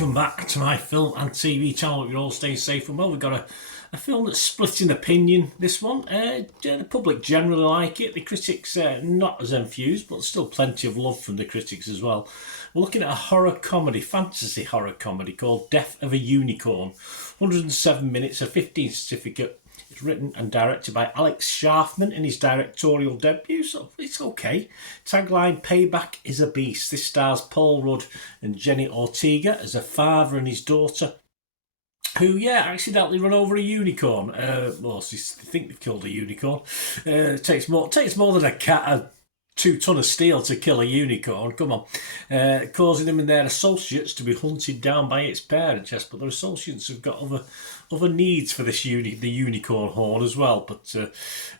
welcome back to my film and TV channel. You're all staying safe and well. We've got a film that's split in opinion, this one. The public generally like it. The critics not as enthused, but still plenty of love from the critics as well. We're looking at a horror comedy, fantasy horror comedy called Death of a Unicorn. 107 minutes, a 15 certificate. It's written and directed by Alex Sharfman in his directorial debut, so it's okay. Tagline, Payback is a beast. This stars Paul Rudd and Jenny Ortega as a father and his daughter who, accidentally run over a unicorn. Well, they think they've killed a unicorn. It takes more than a cat, a 2 ton of steel to kill a unicorn, come on. Causing them and their associates to be hunted down by its parents, yes, but their associates have got other needs for this the unicorn horn as well, but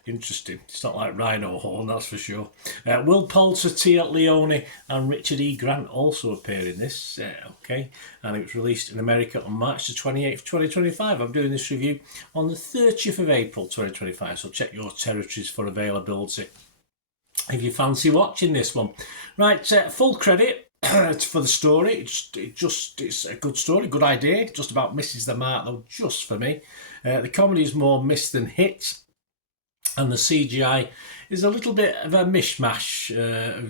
interesting. It's not like rhino horn, that's for sure. Will Poulter, Tia Leone and Richard E. Grant also appear in this, okay, and it was released in America on March the 28th, 2025. I'm doing this review on the 30th of April 2025, so check your territories for availability if you fancy watching this one. Right, full credit for the story. It's a good story, good idea. Just about misses the mark though, just for me. The comedy is more miss than hit, and the CGI is a little bit of a mishmash.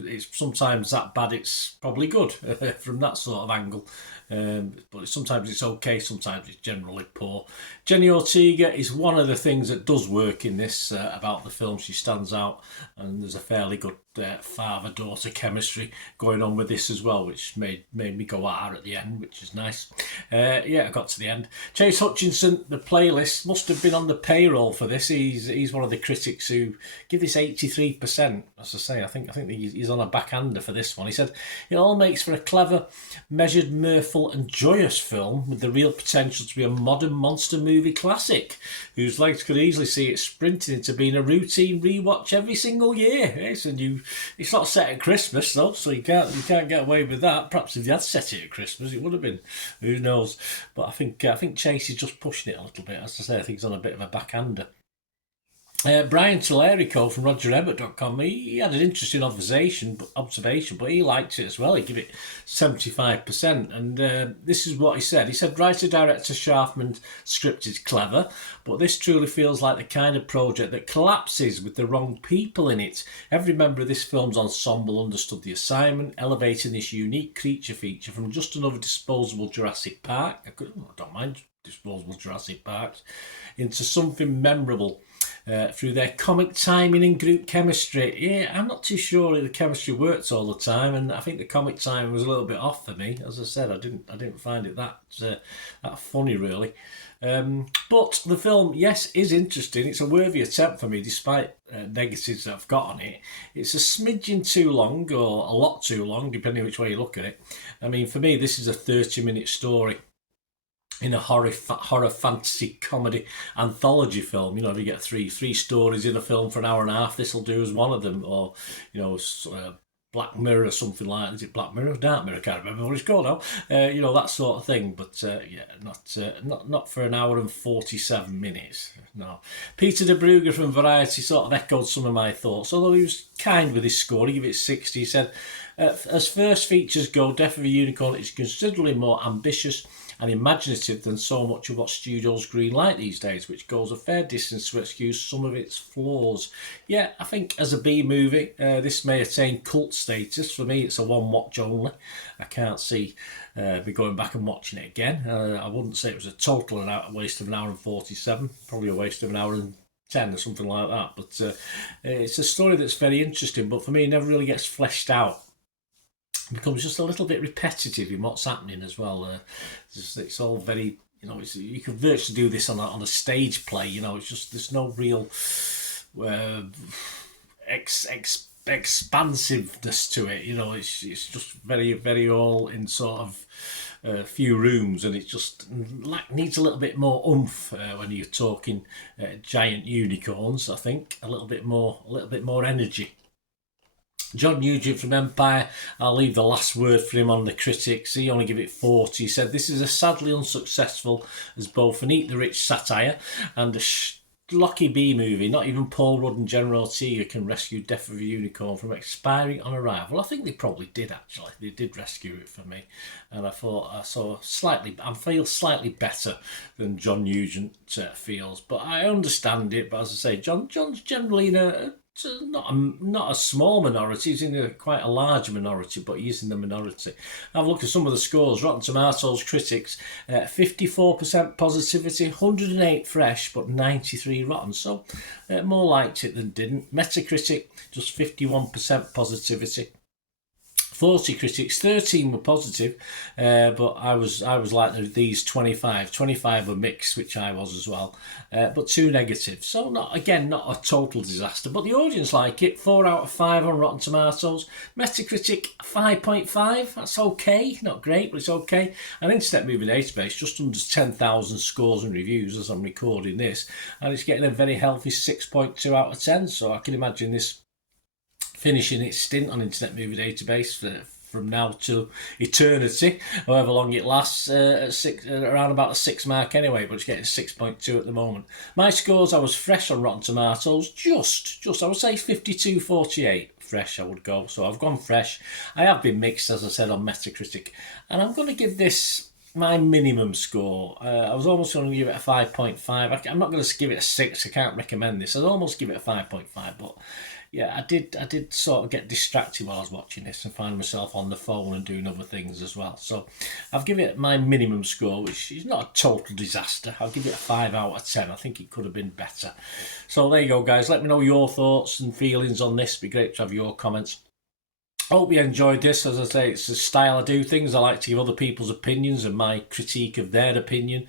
It's sometimes that bad it's probably good from that sort of angle. But sometimes it's okay, sometimes it's generally poor. Jenny Ortega is one of the things that does work in this about the film. She stands out, and there's a fairly good father-daughter chemistry going on with this as well, which made me go at the end, which is nice. I got to the end. Chase Hutchinson, the playlist, must have been on the payroll for this. He's one of the critics who give this 83%. As I say, I think he's on a backhander for this one. He said, it all makes for a clever, measured, mirthful and joyous film with the real potential to be a modern monster movie classic, whose legs could easily see it sprinting into being a routine rewatch every single year. It's not set at Christmas though, so you can't get away with that. Perhaps if you had set it at Christmas, it would have been. Who knows? But I think Chase is just pushing it a little bit. As I say, I think he's on a bit of a backhander. Brian Tellerico from RogerEbbett.com, he had an interesting observation, but he liked it as well. He gave it 75%, and this is what he said. He said, writer-director Sharfman's script is clever, but this truly feels like the kind of project that collapses with the wrong people in it. Every member of this film's ensemble understood the assignment, elevating this unique creature feature from just another disposable Jurassic Park, I don't mind disposable Jurassic Parks, into something memorable. Through their comic timing and group chemistry. Yeah, I'm not too sure the chemistry works all the time, and I think the comic timing was a little bit off for me. As I said, I didn't find it that funny really. But the film, yes, is interesting. It's a worthy attempt for me, despite negatives that I've got on it. It's a smidgen too long, or a lot too long, depending which way you look at it. I mean, for me, this is a 30-minute story in a horror fantasy comedy anthology film. You know, if you get three stories in a film for an hour and a half, this will do as one of them. Or, Black Mirror or something like that. Is it Black Mirror? Dark Mirror? I can't remember what it's called now. That sort of thing. But not for an hour and 47 minutes. No. Peter de Brugge from Variety sort of echoed some of my thoughts. Although he was kind with his score, he gave it 60. He said, as first features go, Death of a Unicorn is considerably more ambitious and imaginative than so much of what studios greenlight these days, which goes a fair distance to excuse some of its flaws. Yeah, I think as a B movie, this may attain cult status. For me, it's a one watch only. I can't see me going back and watching it again. I wouldn't say it was a total waste of an hour and 47, probably a waste of an hour and 10 or something like that. But it's a story that's very interesting, but for me, it never really gets fleshed out. Becomes just a little bit repetitive in what's happening as well. It's all very, you could virtually do this on a stage play. It's just there's no real expansiveness to it. It's just very, very all in sort of a few rooms, and it just needs a little bit more oomph when you're talking giant unicorns. I think a little bit more energy. John Nugent from Empire, I'll leave the last word for him on the critics. He only gave it 40. He said, this is a sadly unsuccessful as both an eat the rich satire and a Lockie B movie, not even Paul Rudd and General Ortega can rescue Death of a Unicorn from expiring on arrival. I think they probably did, actually. They did rescue it for me. And I thought I feel slightly better than John Nugent feels. But I understand it. But as I say, John's generally in not a small minority, he's in quite a large minority, but he's in the minority. Have a look at some of the scores. Rotten Tomatoes critics, 54% positivity, 108 fresh, but 93 rotten. So more liked it than didn't. Metacritic, just 51% positivity. 40 critics, 13 were positive, but I was like these 25. 25 were mixed, which I was as well, but 2 negative. So not a total disaster, but the audience like it. 4 out of 5 on Rotten Tomatoes. Metacritic 5.5. That's okay, not great, but it's okay. And Internet Movie Database just under 10,000 scores and reviews as I'm recording this, and it's getting a very healthy 6.2 out of 10. So I can imagine this finishing its stint on Internet Movie Database from now to eternity, however long it lasts, around about the 6 mark anyway, but it's getting 6.2 at the moment. My scores, I was fresh on Rotten Tomatoes, just I would say 52-48 fresh I would go, so I've gone fresh. I have been mixed, as I said, on Metacritic, and I'm going to give this my minimum score. I was almost going to give it a 5.5. I'm not going to give it a 6, I can't recommend this. I'd almost give it a 5.5, but yeah, I did sort of get distracted while I was watching this and find myself on the phone and doing other things as well. So I've given it my minimum score, which is not a total disaster. I'll give it a 5 out of 10. I think it could have been better. So there you go, guys. Let me know your thoughts and feelings on this. It'd be great to have your comments. Hope you enjoyed this. As I say, it's the style I do things. I like to give other people's opinions and my critique of their opinion.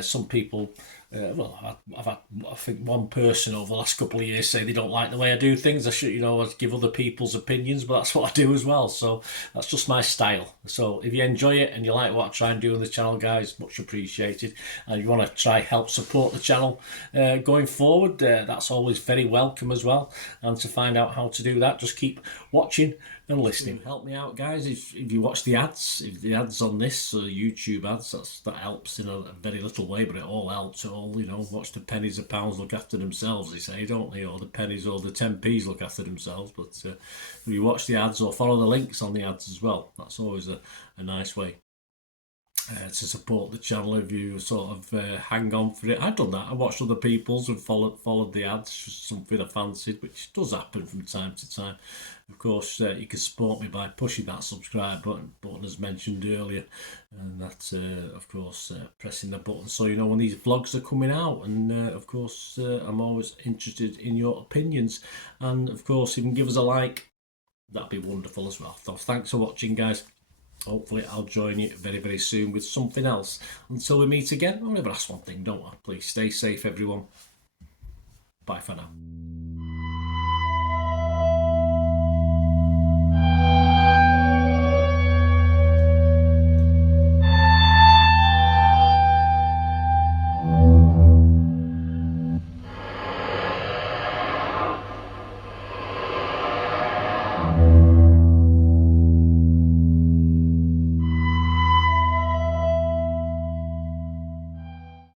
Some people, I've had, I think, one person over the last couple of years say they don't like the way I do things. I give other people's opinions, but that's what I do as well. So that's just my style. So if you enjoy it and you like what I try and do on the channel, guys, much appreciated. And you want to try help support the channel going forward, that's always very welcome as well. And to find out how to do that, just keep watching and listening. Help me out, guys, if you watch the ads. If the ads on this YouTube ads, that helps in a very little way, but it all helps. It all, watch the pennies and pounds look after themselves, they say, don't they? Or the pennies or the 10p's look after themselves. But if you watch the ads or follow the links on the ads as well, that's always a nice way to support the channel. If you sort of hang on for it, I've done that. I watched other people's and followed the ads, just something I fancied, which does happen from time to time. Of course, you can support me by pushing that subscribe button as mentioned earlier, and that's of course pressing the button so you know when these vlogs are coming out. And of course, I'm always interested in your opinions, and of course, if you can give us a like, that'd be wonderful as well. So thanks for watching, guys. Hopefully I'll join you very, very soon with something else. Until we meet again, I'll never ask one thing, don't I? Please stay safe, everyone. Bye for now.